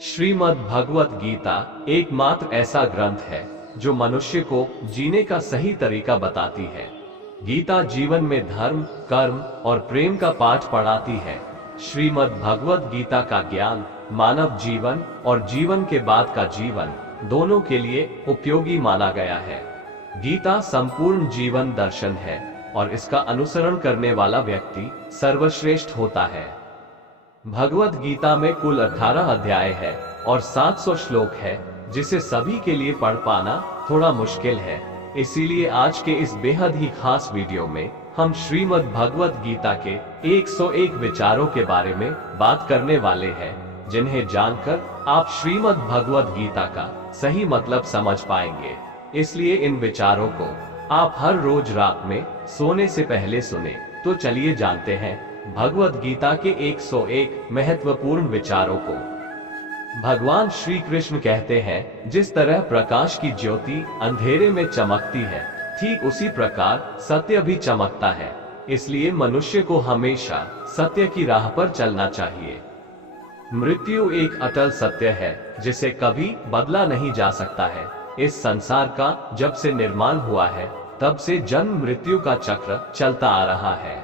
श्रीमद् भगवत गीता एकमात्र ऐसा ग्रंथ है जो मनुष्य को जीने का सही तरीका बताती है। गीता जीवन में धर्म, कर्म और प्रेम का पाठ पढ़ाती है। श्रीमद् भगवत गीता का ज्ञान मानव जीवन और जीवन के बाद का जीवन दोनों के लिए उपयोगी माना गया है। गीता संपूर्ण जीवन दर्शन है और इसका अनुसरण करने वाला व्यक्ति सर्वश्रेष्ठ होता है। भगवत गीता में कुल 18 अध्याय है और 700 श्लोक है, जिसे सभी के लिए पढ़ पाना थोड़ा मुश्किल है। इसीलिए आज के इस बेहद ही खास वीडियो में हम श्रीमद् भगवत गीता के 101 विचारों के बारे में बात करने वाले हैं, जिन्हें जानकर आप श्रीमद् भगवत गीता का सही मतलब समझ पाएंगे। इसलिए इन विचारों को आप हर रोज रात में सोने से पहले सुने। तो चलिए जानते हैं भगवत गीता के 101 महत्वपूर्ण विचारों को। भगवान श्री कृष्ण कहते हैं, जिस तरह प्रकाश की ज्योति अंधेरे में चमकती है, ठीक उसी प्रकार सत्य भी चमकता है। इसलिए मनुष्य को हमेशा सत्य की राह पर चलना चाहिए। मृत्यु एक अटल सत्य है जिसे कभी बदला नहीं जा सकता है। इस संसार का जब से निर्माण हुआ है, तब से जन्म मृत्यु का चक्र चलता आ रहा है।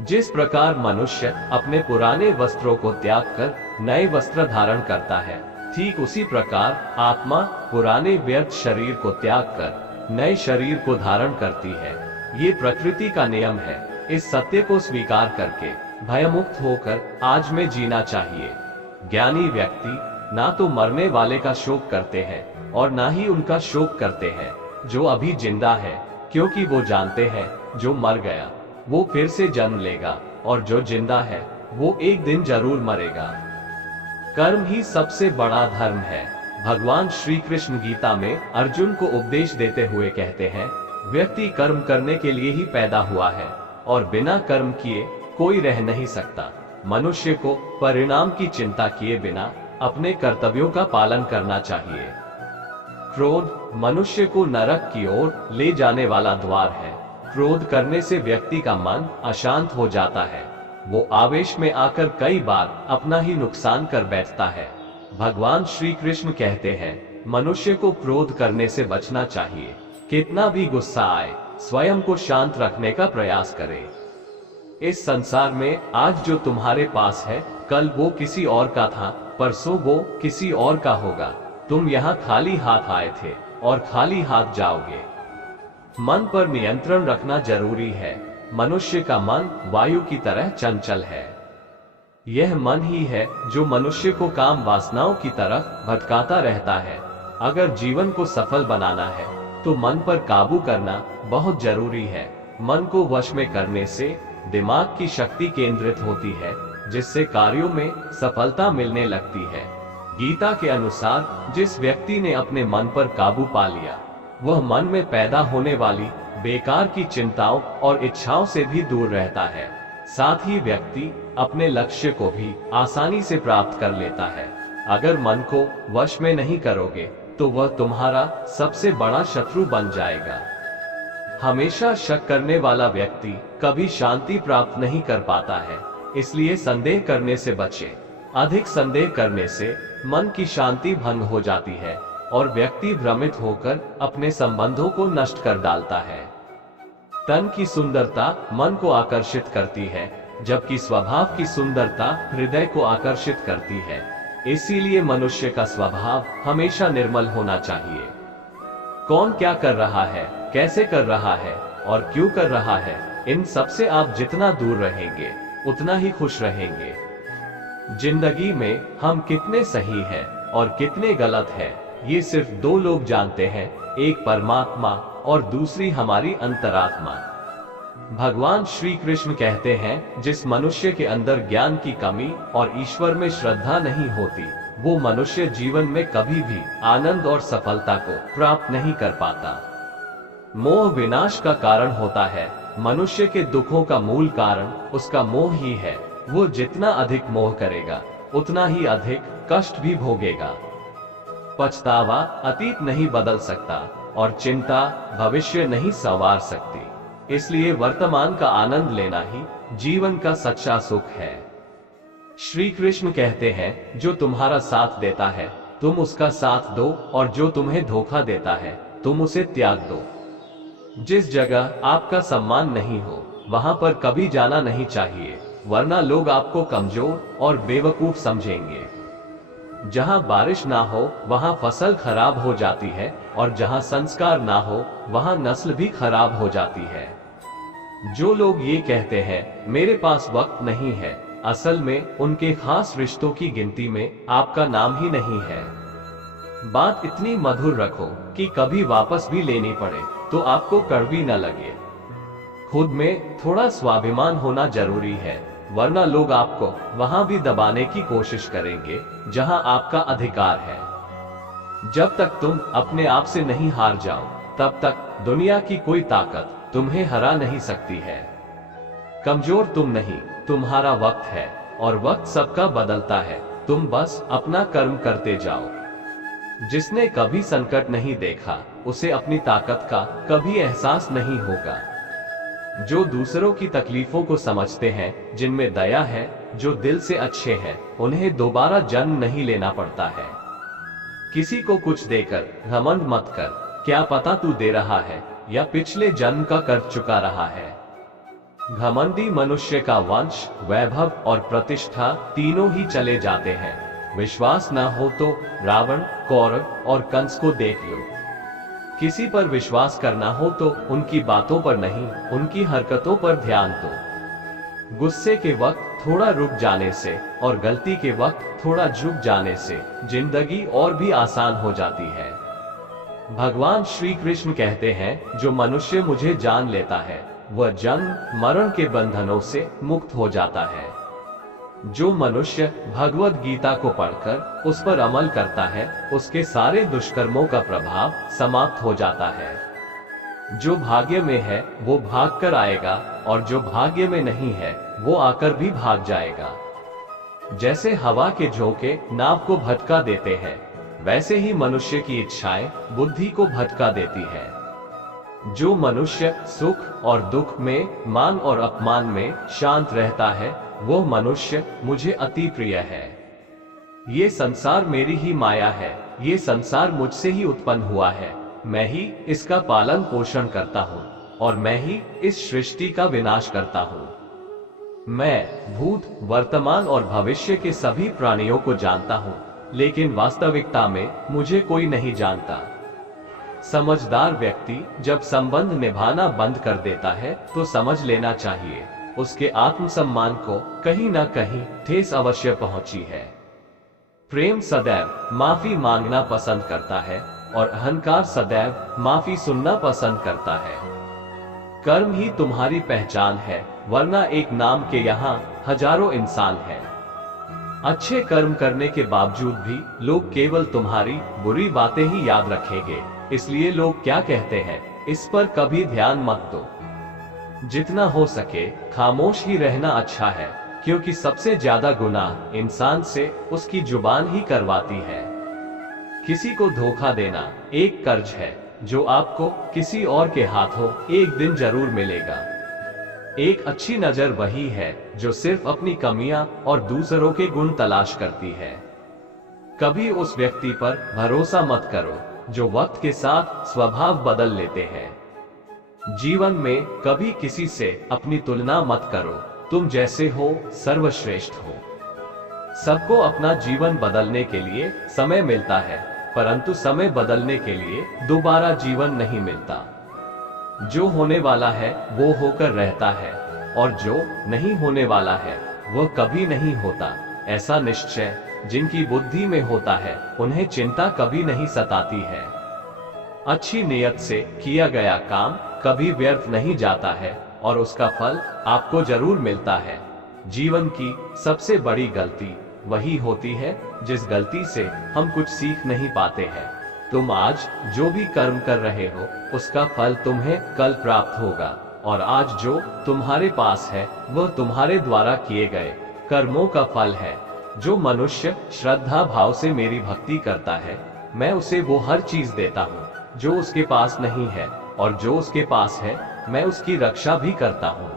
जिस प्रकार मनुष्य अपने पुराने वस्त्रों को त्याग कर नए वस्त्र धारण करता है, ठीक उसी प्रकार आत्मा पुराने व्यर्थ शरीर को त्याग कर नए शरीर को धारण करती है। ये प्रकृति का नियम है। इस सत्य को स्वीकार करके भयमुक्त होकर आज में जीना चाहिए। ज्ञानी व्यक्ति ना तो मरने वाले का शोक करते हैं और ना ही उनका शोक करते हैं जो अभी जिंदा है, क्योंकि वो जानते हैं जो मर गया वो फिर से जन्म लेगा और जो जिंदा है वो एक दिन जरूर मरेगा। कर्म ही सबसे बड़ा धर्म है। भगवान श्री कृष्ण गीता में अर्जुन को उपदेश देते हुए कहते हैं, व्यक्ति कर्म करने के लिए ही पैदा हुआ है और बिना कर्म किए कोई रह नहीं सकता। मनुष्य को परिणाम की चिंता किए बिना अपने कर्तव्यों का पालन करना चाहिए। क्रोध मनुष्य को नरक की ओर ले जाने वाला द्वार है। क्रोध करने से व्यक्ति का मन अशांत हो जाता है। वो आवेश में आकर कई बार अपना ही नुकसान कर बैठता है। भगवान श्री कृष्ण कहते हैं, मनुष्य को क्रोध करने से बचना चाहिए। कितना भी गुस्सा आए, स्वयं को शांत रखने का प्रयास करें। इस संसार में आज जो तुम्हारे पास है, कल वो किसी और का था, परसों वो किसी और का होगा। तुम यहाँ खाली हाथ आए थे और खाली हाथ जाओगे। मन पर नियंत्रण रखना जरूरी है। मनुष्य का मन वायु की तरह चंचल है। यह मन ही है जो मनुष्य को काम वासनाओं की तरफ भटकाता रहता है। अगर जीवन को सफल बनाना है तो मन पर काबू करना बहुत जरूरी है। मन को वश में करने से दिमाग की शक्ति केंद्रित होती है, जिससे कार्यों में सफलता मिलने लगती है। गीता के अनुसार जिस व्यक्ति ने अपने मन पर काबू पा लिया, वह मन में पैदा होने वाली बेकार की चिंताओं और इच्छाओं से भी दूर रहता है। साथ ही व्यक्ति अपने लक्ष्य को भी आसानी से प्राप्त कर लेता है। अगर मन को वश में नहीं करोगे तो वह तुम्हारा सबसे बड़ा शत्रु बन जाएगा। हमेशा शक करने वाला व्यक्ति कभी शांति प्राप्त नहीं कर पाता है। इसलिए संदेह करने से बचे। अधिक संदेह करने से मन की शांति भंग हो जाती है और व्यक्ति भ्रमित होकर अपने संबंधों को नष्ट कर डालता है। तन की सुंदरता मन को आकर्षित करती है, जबकि स्वभाव की सुंदरता हृदय को आकर्षित करती है। इसीलिए मनुष्य का स्वभाव हमेशा निर्मल होना चाहिए। कौन क्या कर रहा है, कैसे कर रहा है और क्यों कर रहा है, इन सब से आप जितना दूर रहेंगे उतना ही खुश रहेंगे। जिंदगी में हम कितने सही हैं और कितने गलत हैं, ये सिर्फ दो लोग जानते हैं, एक परमात्मा और दूसरी हमारी अंतरात्मा। भगवान श्री कृष्ण कहते हैं, जिस मनुष्य के अंदर ज्ञान की कमी और ईश्वर में श्रद्धा नहीं होती, वो मनुष्य जीवन में कभी भी आनंद और सफलता को प्राप्त नहीं कर पाता। मोह विनाश का कारण होता है। मनुष्य के दुखों का मूल कारण उसका मोह ही है। वो जितना अधिक मोह करेगा उतना ही अधिक कष्ट भी भोगेगा। पछतावा अतीत नहीं बदल सकता और चिंता भविष्य नहीं संवार सकती। इसलिए वर्तमान का आनंद लेना ही जीवन का सच्चा सुख है। श्री कृष्ण कहते हैं, जो तुम्हारा साथ देता है तुम उसका साथ दो, और जो तुम्हें धोखा देता है तुम उसे त्याग दो। जिस जगह आपका सम्मान नहीं हो वहां पर कभी जाना नहीं चाहिए, वरना लोग आपको कमजोर और बेवकूफ समझेंगे। जहां बारिश ना हो वहां फसल खराब हो जाती है, और जहां संस्कार ना हो वहां नस्ल भी खराब हो जाती है। जो लोग ये कहते हैं मेरे पास वक्त नहीं है, असल में उनके खास रिश्तों की गिनती में आपका नाम ही नहीं है। बात इतनी मधुर रखो कि कभी वापस भी लेनी पड़े तो आपको कड़वी न लगे। खुद में थोड़ा स्वाभिमान होना जरूरी है, वरना लोग आपको वहां भी दबाने की कोशिश करेंगे जहां आपका अधिकार है। जब तक तुम अपने आप से नहीं हार जाओ तब तक दुनिया की कोई ताकत तुम्हें हरा नहीं सकती है। कमजोर तुम नहीं, तुम्हारा वक्त है, और वक्त सबका बदलता है। तुम बस अपना कर्म करते जाओ। जिसने कभी संकट नहीं देखा उसे अपनी ताकत का कभी एहसास नहीं होगा। जो दूसरों की तकलीफों को समझते हैं, जिनमें दया है, जो दिल से अच्छे हैं, उन्हें दोबारा जन्म नहीं लेना पड़ता है। किसी को कुछ देकर घमंड मत कर, क्या पता तू दे रहा है या पिछले जन्म का कर्ज चुका रहा है। घमंडी मनुष्य का वंश, वैभव और प्रतिष्ठा तीनों ही चले जाते हैं। विश्वास न हो तो रावण, कौरव और कंस को देख लो। किसी पर विश्वास करना हो तो उनकी बातों पर नहीं, उनकी हरकतों पर ध्यान दो। गुस्से के वक्त थोड़ा रुक जाने से और गलती के वक्त थोड़ा झुक जाने से जिंदगी और भी आसान हो जाती है। भगवान श्री कृष्ण कहते हैं, जो मनुष्य मुझे जान लेता है वह जन्म मरण के बंधनों से मुक्त हो जाता है। जो मनुष्य भगवद गीता को पढ़कर उस पर अमल करता है उसके सारे दुष्कर्मों का प्रभाव समाप्त हो जाता है। जो भाग्य में है वो भाग कर आएगा, और जो भाग्य में नहीं है वो आकर भी भाग जाएगा। जैसे हवा के झोंके नाव को भटका देते हैं, वैसे ही मनुष्य की इच्छाएं बुद्धि को भटका देती है। जो मनुष्य सुख और दुख में, मान और अपमान में शांत रहता है, वो मनुष्य मुझे अति प्रिय है। ये संसार मेरी ही माया है, ये संसार मुझसे ही उत्पन्न हुआ है। मैं ही इसका पालन पोषण करता हूँ, और मैं ही इस सृष्टि का विनाश करता हूँ। मैं भूत, वर्तमान और भविष्य के सभी प्राणियों को जानता हूँ, लेकिन वास्तविकता में मुझे कोई नहीं जानता। समझदार व्यक्ति जब संबंध निभाना बंद कर देता है तो समझ लेना चाहिए उसके आत्मसम्मान को कहीं न कहीं ठेस अवश्य पहुंची है। प्रेम सदैव माफी मांगना पसंद करता है, और अहंकार सदैव माफी सुनना पसंद करता है। कर्म ही तुम्हारी पहचान है, वरना एक नाम के यहाँ हजारों इंसान हैं। अच्छे कर्म करने के बावजूद भी लोग केवल तुम्हारी बुरी बातें ही याद रखेंगे, इसलिए लोग क्या कहते हैं इस पर कभी ध्यान मत दो। जितना हो सके खामोश ही रहना अच्छा है, क्योंकि सबसे ज्यादा गुनाह इंसान से उसकी जुबान ही करवाती है। किसी को धोखा देना एक कर्ज है जो आपको किसी और के हाथों एक दिन जरूर मिलेगा। एक अच्छी नजर वही है जो सिर्फ अपनी कमियां और दूसरों के गुण तलाश करती है। कभी उस व्यक्ति पर भरोसा मत करो जो वक्त के साथ स्वभाव बदल लेते हैं। जीवन में कभी किसी से अपनी तुलना मत करो, तुम जैसे हो सर्वश्रेष्ठ हो। सबको अपना जीवन बदलने के लिए समय मिलता है, परंतु समय बदलने के लिए दोबारा जीवन नहीं मिलता। जो होने वाला है वो होकर रहता है, और जो नहीं होने वाला है वह कभी नहीं होता। ऐसा निश्चय जिनकी बुद्धि में होता है उन्हें चिंता कभी नहीं सताती है। अच्छी नियत से किया गया काम कभी व्यर्थ नहीं जाता है, और उसका फल आपको जरूर मिलता है। जीवन की सबसे बड़ी गलती वही होती है जिस गलती से हम कुछ सीख नहीं पाते हैं। तुम आज जो भी कर्म कर रहे हो उसका फल तुम्हें कल प्राप्त होगा, और आज जो तुम्हारे पास है वह तुम्हारे द्वारा किए गए कर्मों का फल है। जो मनुष्य श्रद्धा भाव से मेरी भक्ति करता है, मैं उसे वो हर चीज देता हूँ जो उसके पास नहीं है, और जो उसके पास है मैं उसकी रक्षा भी करता हूँ।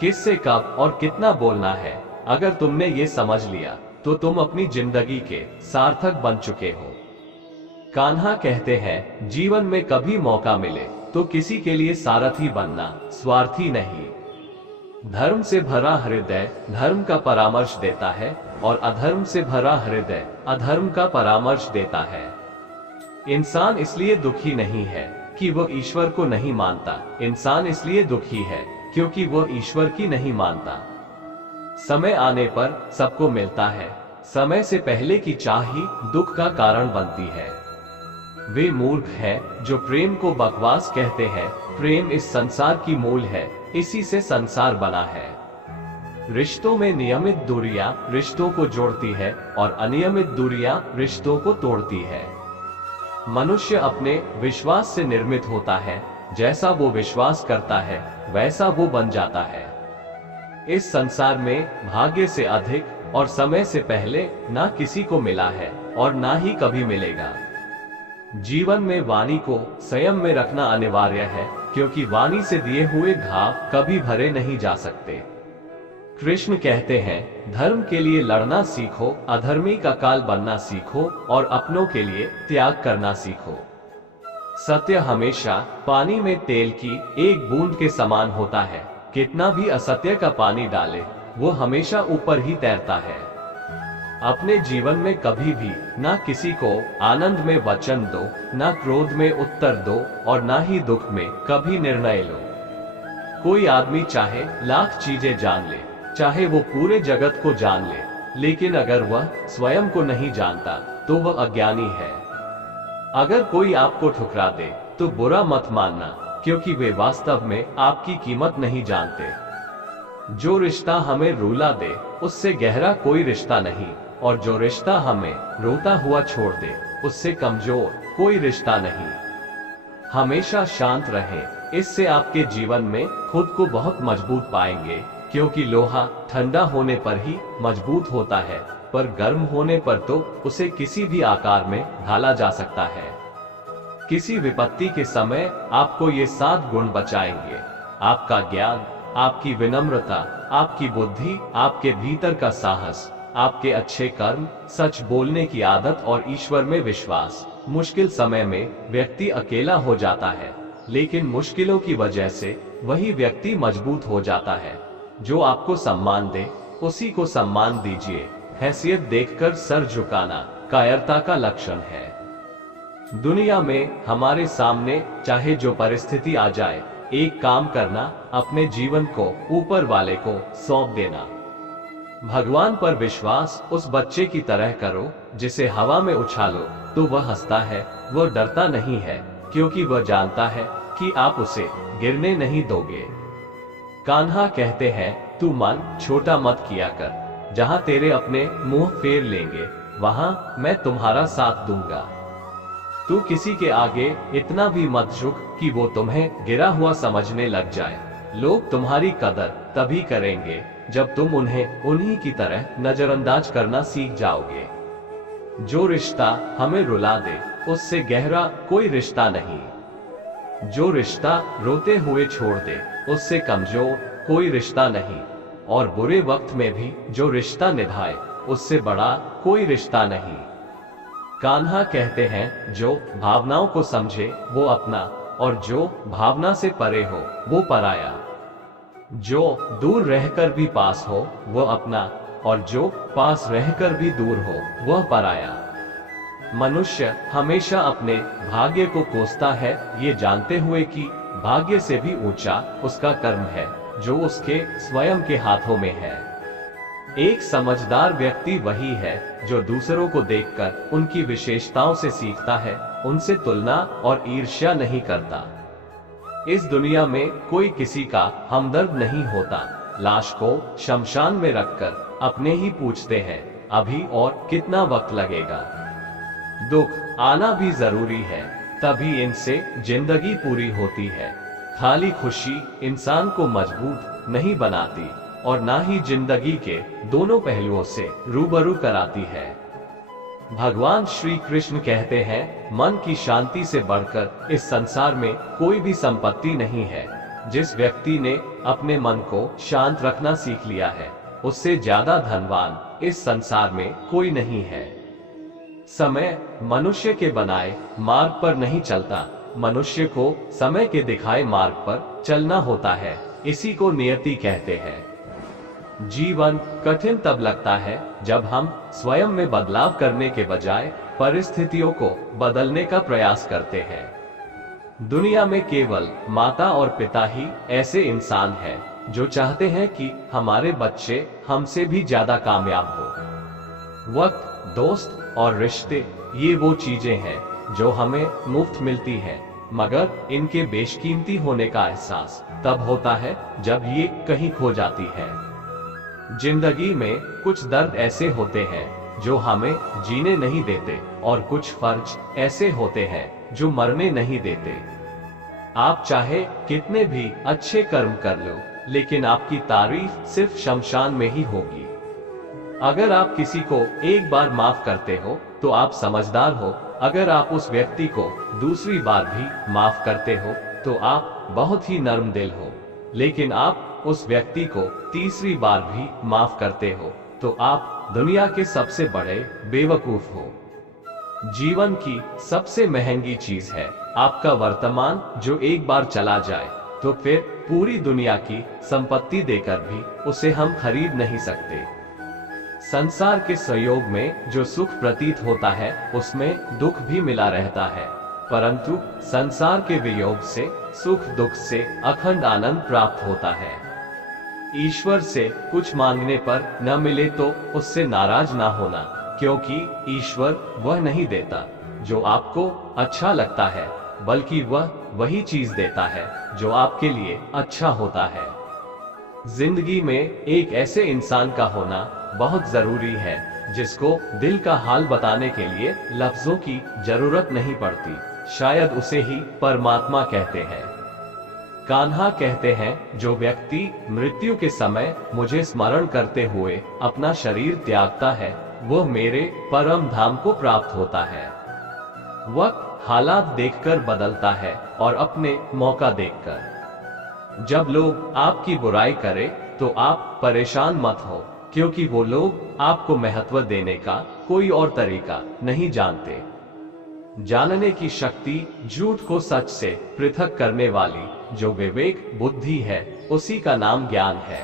किससे कब और कितना बोलना है अगर तुमने ये समझ लिया तो तुम अपनी जिंदगी के सार्थक बन चुके हो। कान्हा कहते हैं, जीवन में कभी मौका मिले तो किसी के लिए सारथी बनना, स्वार्थी नहीं। धर्म से भरा हृदय धर्म का परामर्श देता है और अधर्म से भरा हृदय अधर्म का परामर्श देता है। इंसान इसलिए दुखी नहीं है कि वो ईश्वर को नहीं मानता, इंसान इसलिए दुखी है क्योंकि वो ईश्वर की नहीं मानता। समय आने पर सबको मिलता है, समय से पहले की चाह ही दुख का कारण बनती है। वे मूर्ख हैं जो प्रेम को बकवास कहते हैं। प्रेम इस संसार की मूल है, इसी से संसार बना है। रिश्तों में नियमित दूरियां रिश्तों को जोड़ती है और अनियमित दूरियां रिश्तों को तोड़ती है। मनुष्य अपने विश्वास से निर्मित होता है, जैसा वो विश्वास करता है वैसा वो बन जाता है। इस संसार में भाग्य से अधिक और समय से पहले ना किसी को मिला है और ना ही कभी मिलेगा। जीवन में वाणी को संयम में रखना अनिवार्य है, क्योंकि वाणी से दिए हुए घाव कभी भरे नहीं जा सकते। कृष्ण कहते हैं, धर्म के लिए लड़ना सीखो, अधर्मी का काल बनना सीखो और अपनों के लिए त्याग करना सीखो। सत्य हमेशा पानी में तेल की एक बूंद के समान होता है। कितना भी असत्य का पानी डाले वो हमेशा ऊपर ही तैरता है। अपने जीवन में कभी भी ना किसी को आनंद में वचन दो, ना क्रोध में उत्तर दो और ना ही दुख में कभी निर्णय लो। कोई आदमी चाहे लाख चीजें जान ले, चाहे वो पूरे जगत को जान ले, लेकिन अगर वह स्वयं को नहीं जानता तो वह अज्ञानी है। अगर कोई आपको ठुकरा दे तो बुरा मत मानना, क्योंकि वे वास्तव में आपकी कीमत नहीं जानते। जो रिश्ता हमें रुला दे उससे गहरा कोई रिश्ता नहीं, और जो रिश्ता हमें रोता हुआ छोड़ दे उससे कमजोर कोई रिश्ता नहीं। हमेशा शांत रहें, इससे आपके जीवन में खुद को बहुत मजबूत पाएंगे, क्योंकि लोहा ठंडा होने पर ही मजबूत होता है, पर गर्म होने पर तो उसे किसी भी आकार में ढाला जा सकता है। किसी विपत्ति के समय आपको ये 7 गुण बचाएंगे: आपका ज्ञान, आपकी विनम्रता, आपकी बुद्धि, आपके भीतर का साहस, आपके अच्छे कर्म, सच बोलने की आदत और ईश्वर में विश्वास। मुश्किल समय में व्यक्ति अकेला हो जाता है, लेकिन मुश्किलों की वजह से वही व्यक्ति मजबूत हो जाता है। जो आपको सम्मान दे उसी को सम्मान दीजिए। हैसियत देखकर सर झुकाना कायरता का लक्षण है। दुनिया में हमारे सामने चाहे जो परिस्थिति आ जाए, एक काम करना, अपने जीवन को ऊपर वाले को सौंप देना। भगवान पर विश्वास उस बच्चे की तरह करो जिसे हवा में उछालो तो वह हंसता है, वह डरता नहीं है, क्योंकि वह जानता है कि आप उसे गिरने नहीं दोगे। कान्हा कहते हैं, तू मन छोटा मत किया कर, जहां तेरे अपने मुंह फेर लेंगे वहां मैं तुम्हारा साथ दूंगा। तू किसी के आगे इतना भी मत झुक कि वो तुम्हें गिरा हुआ समझने लग जाए। लोग तुम्हारी कदर तभी करेंगे जब तुम उन्हें उन्हीं की तरह नजरअंदाज करना सीख जाओगे। जो रिश्ता हमें रुला दे उससे गहरा कोई रिश्ता नहीं। जो रिश्ता रोते हुए छोड़ दे उससे कमजोर कोई रिश्ता नहीं। और बुरे वक्त में भी जो रिश्ता निभाए उससे बड़ा कोई रिश्ता नहीं। कान्हा कहते हैं, जो भावनाओं को समझे वो अपना, और जो भावना से परे हो वो पराया। जो दूर रहकर भी पास हो वो अपना, और जो पास रहकर भी दूर हो वह पराया। मनुष्य हमेशा अपने भाग्य को कोसता है, ये जानते हुए कि भाग्य से भी ऊंचा उसका कर्म है जो उसके स्वयं के हाथों में है। एक समझदार व्यक्ति वही है जो दूसरों को देखकर उनकी विशेषताओं से सीखता है, उनसे तुलना और ईर्ष्या नहीं करता। इस दुनिया में कोई किसी का हमदर्द नहीं होता। लाश को शमशान में रखकर अपने ही पूछते हैं, अभी और कितना वक्त लगेगा। दुख आना भी जरूरी है, तभी इनसे जिंदगी पूरी होती है। खाली खुशी इंसान को मजबूत नहीं बनाती और ना ही जिंदगी के दोनों पहलुओं से रूबरू कराती है। भगवान श्री कृष्ण कहते हैं, मन की शांति से बढ़कर इस संसार में कोई भी संपत्ति नहीं है। जिस व्यक्ति ने अपने मन को शांत रखना सीख लिया है उससे ज्यादा धनवान इस संसार में कोई नहीं है। समय मनुष्य के बनाए मार्ग पर नहीं चलता, मनुष्य को समय के दिखाए मार्ग पर चलना होता है, इसी को नियति कहते हैं। जीवन कठिन तब लगता है जब हम स्वयं में बदलाव करने के बजाय परिस्थितियों को बदलने का प्रयास करते हैं। दुनिया में केवल माता और पिता ही ऐसे इंसान हैं जो चाहते हैं कि हमारे बच्चे हमसे भी ज्यादा कामयाब हो। वक्त, दोस्त और रिश्ते ये वो चीजें हैं जो हमें मुफ्त मिलती हैं, मगर इनके बेशकीमती होने का एहसास तब होता है जब ये कहीं खो जाती है। जिंदगी में कुछ दर्द ऐसे होते हैं जो हमें जीने नहीं देते और कुछ फर्ज ऐसे होते हैं जो मरने नहीं देते। आप चाहे कितने भी अच्छे कर्म कर लो, लेकिन आपकी तारीफ सिर्फ शमशान में ही होगी। अगर आप किसी को एक बार माफ करते हो तो आप समझदार हो, अगर आप उस व्यक्ति को दूसरी बार भी माफ करते हो तो आप बहुत ही नर्म दिल हो, लेकिन आप उस व्यक्ति को तीसरी बार भी माफ करते हो तो आप दुनिया के सबसे बड़े बेवकूफ हो। जीवन की सबसे महंगी चीज है आपका वर्तमान, जो एक बार चला जाए तो फिर पूरी दुनिया की संपत्ति देकर भी उसे हम खरीद नहीं सकते। संसार के सहयोग में जो सुख प्रतीत होता है उसमें दुख भी मिला रहता है, परंतु संसार के वियोग से, सुख दुख से अखंड आनंद प्राप्त होता है। ईश्वर से कुछ मांगने पर न मिले तो उससे नाराज ना होना, क्योंकि ईश्वर वह नहीं देता जो आपको अच्छा लगता है, बल्कि वह वही चीज देता है जो आपके लिए अच्छा होता है। जिंदगी में एक ऐसे इंसान का होना बहुत जरूरी है जिसको दिल का हाल बताने के लिए लफ्जों की जरूरत नहीं पड़ती, शायद उसे ही परमात्मा कहते हैं। कान्हा कहते हैं, जो व्यक्ति मृत्यु के समय मुझे स्मरण करते हुए अपना शरीर त्यागता है वह मेरे परम धाम को प्राप्त होता है। वक्त हालात देखकर बदलता है और अपने मौका देखकर। जब लोग आपकी बुराई करें तो आप परेशान मत हो, क्योंकि वो लोग आपको महत्व देने का कोई और तरीका नहीं जानते। जानने की शक्ति झूठ को सच से पृथक करने वाली जो विवेक बुद्धि है, उसी का नाम ज्ञान है।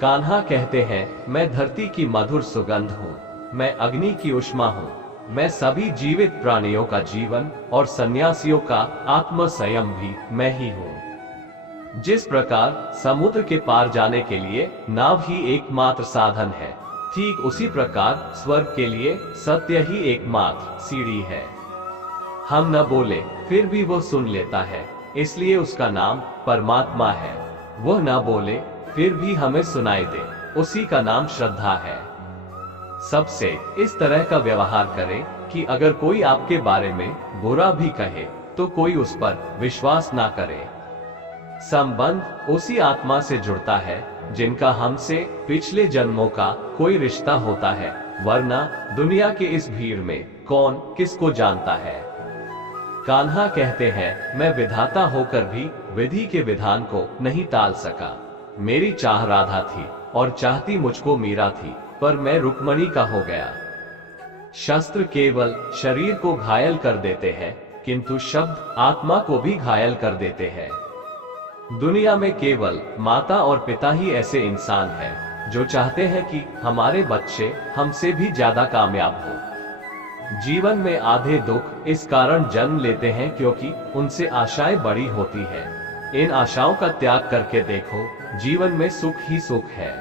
कान्हा कहते हैं, मैं धरती की मधुर सुगंध हूँ, मैं अग्नि की उष्मा हूँ, मैं सभी जीवित प्राणियों का जीवन और सन्यासियों का आत्म संयम भी मैं ही हूँ। जिस प्रकार समुद्र के पार जाने के लिए नाव ही एकमात्र साधन है, ठीक उसी प्रकार स्वर्ग के लिए सत्य ही एकमात्र सीढ़ी है। हम न बोले फिर भी वो सुन लेता है, इसलिए उसका नाम परमात्मा है। वह न बोले फिर भी हमें सुनाई दे, उसी का नाम श्रद्धा है। सबसे इस तरह का व्यवहार करें कि अगर कोई आपके बारे में बुरा भी कहे तो कोई उस पर विश्वास ना करे। संबंध उसी आत्मा से जुड़ता है जिनका हमसे पिछले जन्मों का कोई रिश्ता होता है, वरना दुनिया के इस भीड़ में कौन किसको जानता है। कान्हा कहते हैं, मैं विधाता होकर भी विधि के विधान को नहीं टाल सका। मेरी चाह राधा थी और चाहती मुझको मीरा थी, पर मैं रुक्मणी का हो गया। शस्त्र केवल शरीर को घायल कर देते हैं, किंतु शब्द आत्मा को भी घायल कर देते हैं। दुनिया में केवल माता और पिता ही ऐसे इंसान हैं जो चाहते हैं कि हमारे बच्चे हमसे भी ज्यादा कामयाब हो। जीवन में आधे दुख इस कारण जन्म लेते हैं क्योंकि उनसे आशाएं बड़ी होती है। इन आशाओं का त्याग करके देखो, जीवन में सुख ही सुख है।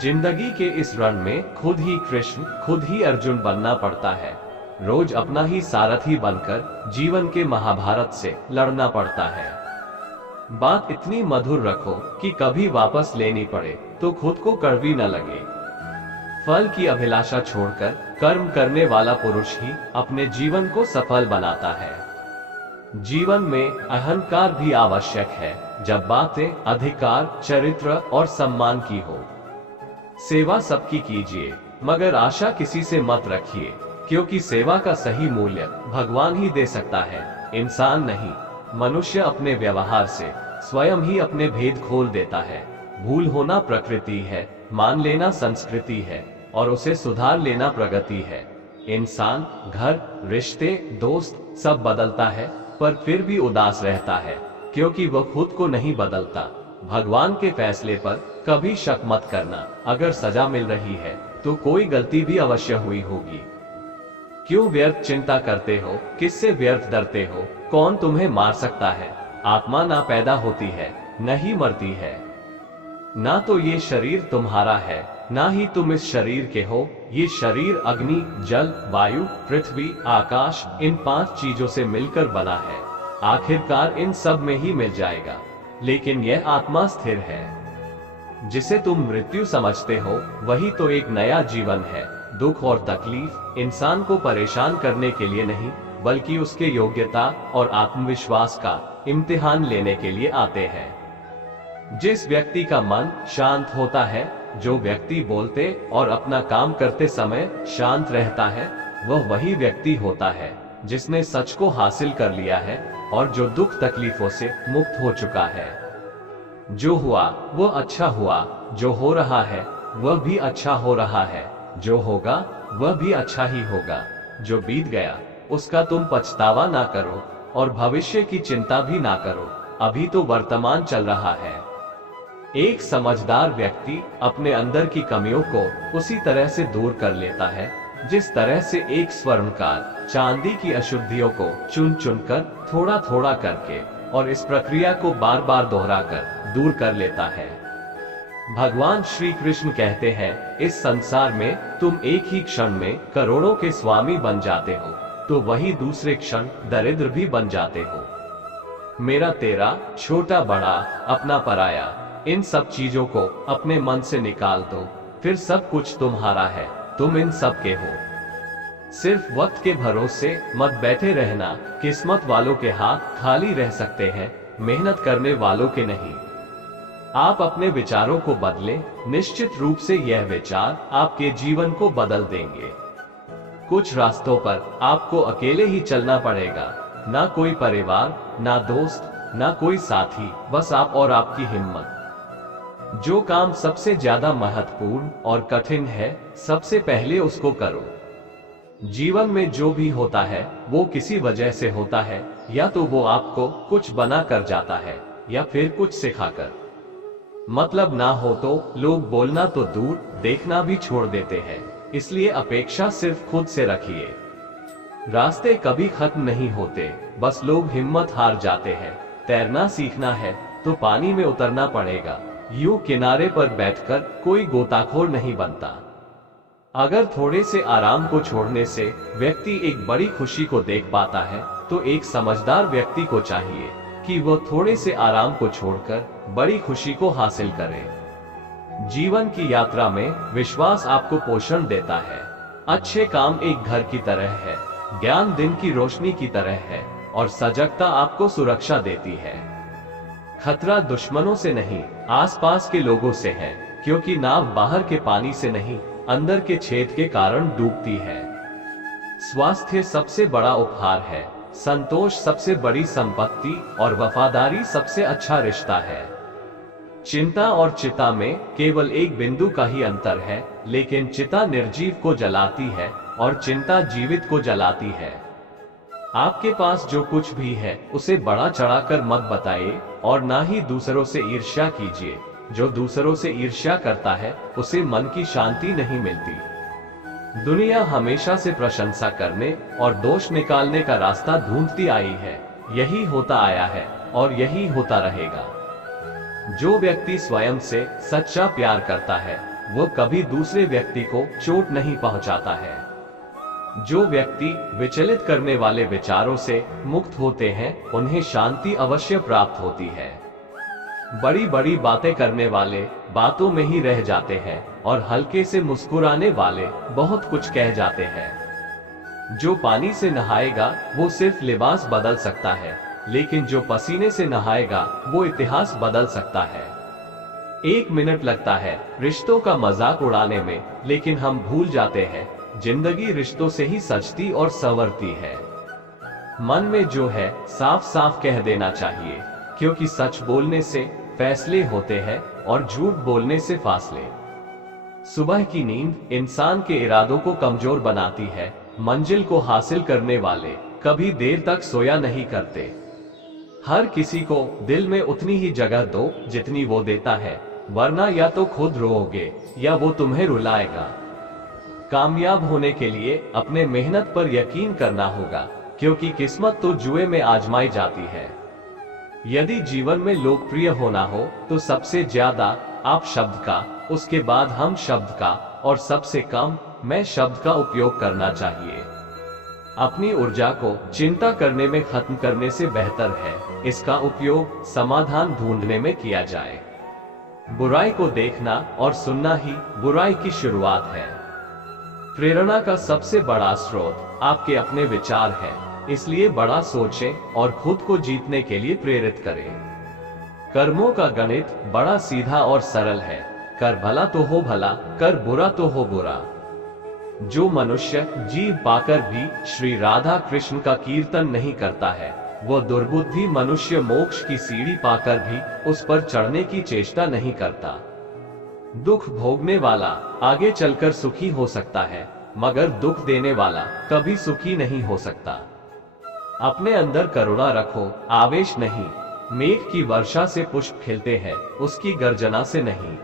जिंदगी के इस रण में खुद ही कृष्ण, खुद ही अर्जुन बनना पड़ता है। रोज अपना ही सारथी बनकर जीवन के महाभारत से लड़ना पड़ता है। बात इतनी मधुर रखो कि कभी वापस लेनी पड़े तो खुद को कड़वी न लगे। फल की अभिलाषा छोड़कर कर्म करने वाला पुरुष ही अपने जीवन को सफल बनाता है। जीवन में अहंकार भी आवश्यक है जब बातें अधिकार, चरित्र और सम्मान की हो। सेवा सबकी कीजिए, मगर आशा किसी से मत रखिए, क्योंकि सेवा का सही मूल्य भगवान ही दे सकता है, इंसान नहीं। मनुष्य अपने व्यवहार से स्वयं ही अपने भेद खोल देता है। भूल होना प्रकृति है, मान लेना संस्कृति है और उसे सुधार लेना प्रगति है। इंसान घर, रिश्ते, दोस्त सब बदलता है पर फिर भी उदास रहता है क्योंकि वह खुद को नहीं बदलता। भगवान के फैसले पर कभी शक मत करना। अगर सजा मिल रही है तो कोई गलती भी अवश्य हुई होगी। क्यों व्यर्थ चिंता करते हो? किससे व्यर्थ डरते हो? कौन तुम्हें मार सकता है? आत्मा ना पैदा होती है न ही मरती है। ना तो ये शरीर तुम्हारा है ना ही तुम इस शरीर के हो। ये शरीर अग्नि, जल, वायु, पृथ्वी, आकाश इन 5 चीजों से मिलकर बना है। आखिरकार इन सब में ही मिल जाएगा। लेकिन यह आत्मा स्थिर है। जिसे तुम मृत्यु समझते हो वही तो एक नया जीवन है। दुख और तकलीफ इंसान को परेशान करने के लिए नहीं बल्कि उसके योग्यता और आत्मविश्वास का इम्तिहान लेने के लिए आते हैं। जिस व्यक्ति का मन शांत होता है, जो व्यक्ति बोलते और अपना काम करते समय शांत रहता है, वह वही व्यक्ति होता है जिसने सच को हासिल कर लिया है और जो दुख तकलीफों से मुक्त हो चुका है। जो हुआ वह अच्छा हुआ, जो हो रहा है वह भी अच्छा हो रहा है, जो होगा वह भी अच्छा ही होगा। जो बीत गया उसका तुम पछतावा ना करो और भविष्य की चिंता भी ना करो। अभी तो वर्तमान चल रहा है। एक समझदार व्यक्ति अपने अंदर की कमियों को उसी तरह से दूर कर लेता है जिस तरह से एक स्वर्णकार चांदी की अशुद्धियों को चुन चुनकर थोड़ा थोड़ा करके और इस प्रक्रिया को बार बार दोहराकर दूर कर लेता है। भगवान श्री कृष्ण कहते हैं, इस संसार में तुम एक ही क्षण में करोड़ों के स्वामी बन जाते हो तो वही दूसरे क्षण दरिद्र भी बन जाते हो। मेरा तेरा, छोटा बड़ा, अपना पराया, इन सब चीजों को अपने मन से निकाल दो, फिर सब कुछ तुम्हारा है, तुम इन सब के हो। सिर्फ वक्त के भरोसे मत बैठे रहना। किस्मत वालों के हाथ खाली रह सकते हैं, मेहनत करने वालों के नहीं। आप अपने विचारों को बदलें, निश्चित रूप से यह विचार आपके जीवन को बदल देंगे। कुछ रास्तों पर आपको अकेले ही चलना पड़ेगा। ना कोई परिवार, ना दोस्त, ना कोई साथी, बस आप और आपकी हिम्मत। जो काम सबसे ज्यादा महत्वपूर्ण और कठिन है, सबसे पहले उसको करो। जीवन में जो भी होता है वो किसी वजह से होता है, या तो वो आपको कुछ बना कर जाता है या फिर कुछ सिखाकर। मतलब ना हो तो लोग बोलना तो दूर, देखना भी छोड़ देते हैं। इसलिए अपेक्षा सिर्फ खुद से रखिए। रास्ते कभी खत्म नहीं होते, बस लोग हिम्मत हार जाते हैं। तैरना सीखना है तो पानी में उतरना पड़ेगा। यूं किनारे पर बैठकर कोई गोताखोर नहीं बनता। अगर थोड़े से आराम को छोड़ने से व्यक्ति एक बड़ी खुशी को देख पाता है, तो एक समझदार व्यक्ति को चाहिए कि वह थोड़े से आराम को छोड़कर बड़ी खुशी को हासिल करे। जीवन की यात्रा में विश्वास आपको पोषण देता है। अच्छे काम एक घर की तरह है, ज्ञान दिन की रोशनी की तरह है और सजगता आपको सुरक्षा देती है। खतरा दुश्मनों से नहीं, आसपास के लोगों से है, क्योंकि नाव बाहर के पानी से नहीं, अंदर के छेद के कारण डूबती है। स्वास्थ्य सबसे बड़ा उपहार है, संतोष सबसे बड़ी संपत्ति और वफादारी सबसे अच्छा रिश्ता है। चिंता और चिता में केवल एक बिंदु का ही अंतर है, लेकिन चिता निर्जीव को जलाती है और चिंता जीवित को जलाती है। आपके पास जो कुछ भी है उसे बढ़ा चढ़ाकर मत बताइए और ना ही दूसरों से ईर्ष्या कीजिए। जो दूसरों से ईर्ष्या करता है उसे मन की शांति नहीं मिलती। दुनिया हमेशा से प्रशंसा करने और दोष निकालने का रास्ता ढूंढती आई है। यही होता आया है और यही होता रहेगा। जो व्यक्ति स्वयं से सच्चा प्यार करता है वो कभी दूसरे व्यक्ति को चोट नहीं पहुंचाता है। जो व्यक्ति विचलित करने वाले विचारों से मुक्त होते हैं उन्हें शांति अवश्य प्राप्त होती है। बड़ी बड़ी बातें करने वाले बातों में ही रह जाते हैं और हल्के से मुस्कुराने वाले बहुत कुछ कह जाते हैं। जो पानी से नहाएगा वो सिर्फ लिबास बदल सकता है, लेकिन जो पसीने से नहाएगा वो इतिहास बदल सकता है। 1 मिनट लगता है रिश्तों का मजाक उड़ाने में, लेकिन हम भूल जाते हैं जिंदगी रिश्तों से ही सजती और संवरती है। मन में जो है साफ साफ कह देना चाहिए, क्योंकि सच बोलने से फैसले होते हैं और झूठ बोलने से फासले। सुबह की नींद इंसान के इरादों को कमजोर बनाती है। मंजिल को हासिल करने वाले कभी देर तक सोया नहीं करते। हर किसी को दिल में उतनी ही जगह दो जितनी वो देता है, वरना या तो खुद रोओगे या वो तुम्हें रुलाएगा। कामयाब होने के लिए अपने मेहनत पर यकीन करना होगा, क्योंकि किस्मत तो जुए में आजमाई जाती है। यदि जीवन में लोकप्रिय होना हो तो सबसे ज्यादा आप शब्द का, उसके बाद हम शब्द का और सबसे कम मैं शब्द का उपयोग करना चाहिए। अपनी ऊर्जा को चिंता करने में खत्म करने से बेहतर है इसका उपयोग समाधान ढूंढने में किया जाए। बुराई को देखना और सुनना ही बुराई की शुरुआत है। प्रेरणा का सबसे बड़ा स्रोत आपके अपने विचार है, इसलिए बड़ा सोचें और खुद को जीतने के लिए प्रेरित करें। कर्मों का गणित बड़ा सीधा और सरल है। कर भला तो हो भला, कर बुरा तो हो बुरा। जो मनुष्य जीव पाकर भी श्री राधा कृष्ण का कीर्तन नहीं करता है, वो दुर्बुद्धि मनुष्य मोक्ष की सीढ़ी पाकर भी उस पर चढ़ने की चेष्टा नहीं करता। दुख भोगने वाला आगे चलकर सुखी हो सकता है, मगर दुख देने वाला कभी सुखी नहीं हो सकता। अपने अंदर करुणा रखो, आवेश नहीं। मेघ की वर्षा से पुष्प खिलते हैं, उसकी गर्जना से नहीं।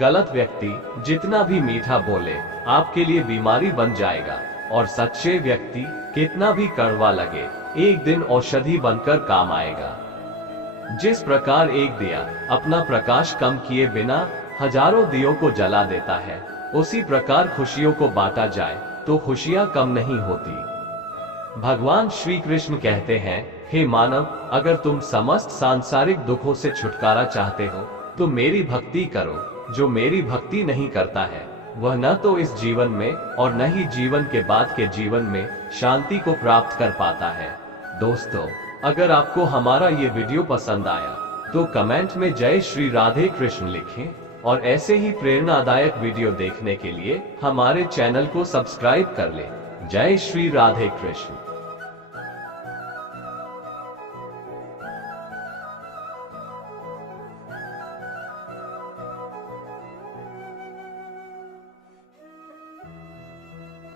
गलत व्यक्ति जितना भी मीठा बोले आपके लिए बीमारी बन जाएगा, और सच्चे व्यक्ति कितना भी कड़वा लगे एक दिन औषधि बनकर काम आएगा। जिस प्रकार एक दिया अपना प्रकाश कम किए बिना हजारों दियों को जला देता है, उसी प्रकार खुशियों को बांटा जाए तो खुशियां कम नहीं होती। भगवान श्री कृष्ण कहते हैं, हे मानव, अगर तुम समस्त सांसारिक दुखों से छुटकारा चाहते हो तो मेरी भक्ति करो। जो मेरी भक्ति नहीं करता है वह न तो इस जीवन में और न ही जीवन के बाद के जीवन में शांति को प्राप्त कर पाता है। दोस्तों, अगर आपको हमारा ये वीडियो पसंद आया तो कमेंट में जय श्री राधे कृष्ण लिखें, और ऐसे ही प्रेरणादायक वीडियो देखने के लिए हमारे चैनल को सब्सक्राइब कर लें। जय श्री राधे कृष्ण।